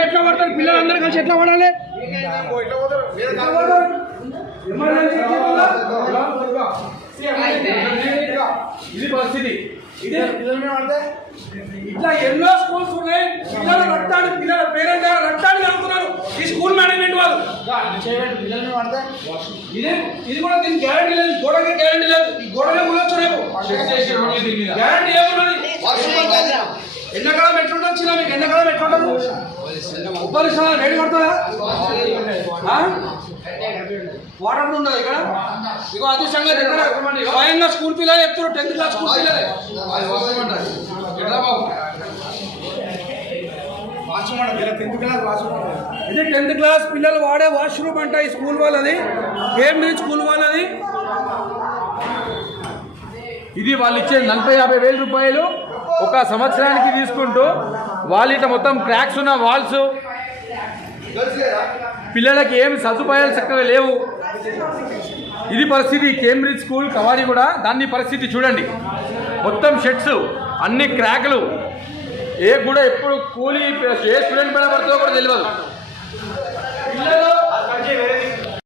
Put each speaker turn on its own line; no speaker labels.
ఎట్లా పడతారు? పిల్లలందరూ కలిసి ఎట్లా పడాలి?
ఇది పరిస్థితి
ఇట్లా ఎన్నో స్కూల్స్ ఉన్నాయి. పిల్లలు రట్టాడు పిల్లల పేరెంట్ గారు రట్టాడు జరుగుతున్నారు ఈ స్కూల్ మేనేజ్మెంట్ వాళ్ళు. ఇది ఇది కూడా దీనికి గ్యారంటీ లేదు. గోడకి గ్యారంటీ లేదు. ఈ కూలొచ్చు రేపు. గ్యారంటీ ఏమున్నది ఎండాకాలం ఎట్లుంటుంది చిన్న మీకు ఎండాకాలం ఎట్లుంటుంది వేడి పడుతుందా వాటర్ ఉండదు ఇక్కడ ఇగో అదృష్టంగా దగ్గర స్వయంగా స్కూల్ పిల్లలు చెప్తారు టెన్త్ క్లాస్ స్కూల్ పిల్లలే. ఇది టెన్త్ క్లాస్ పిల్లలు వాడే వాష్రూమ్ అంట ఈ స్కూల్ వాళ్ళది. కేంబ్రిడ్జ్ స్కూల్ వాళ్ళది.
ఇది వాళ్ళు ఇచ్చే నలభై యాభై వేల రూపాయలు. ఒక సంవత్సరానికి తీసుకుంటూ వాళ్ళు ఇట్లా మొత్తం క్రాక్స్ ఉన్న వాల్స్ పిల్లలకి ఏమి సదుపాయాలు చక్కగా లేవు. ఇది పరిస్థితి. కేంబ్రిడ్జ్ స్కూల్ కవారి కూడా దాన్ని పరిస్థితి చూడండి. మొత్తం షెడ్స్ అన్ని క్రాక్లు ఏ కూడా ఎప్పుడు కూలీ ఏ స్టూడెంట్ పైన పడుతుందో కూడా తెలియదు.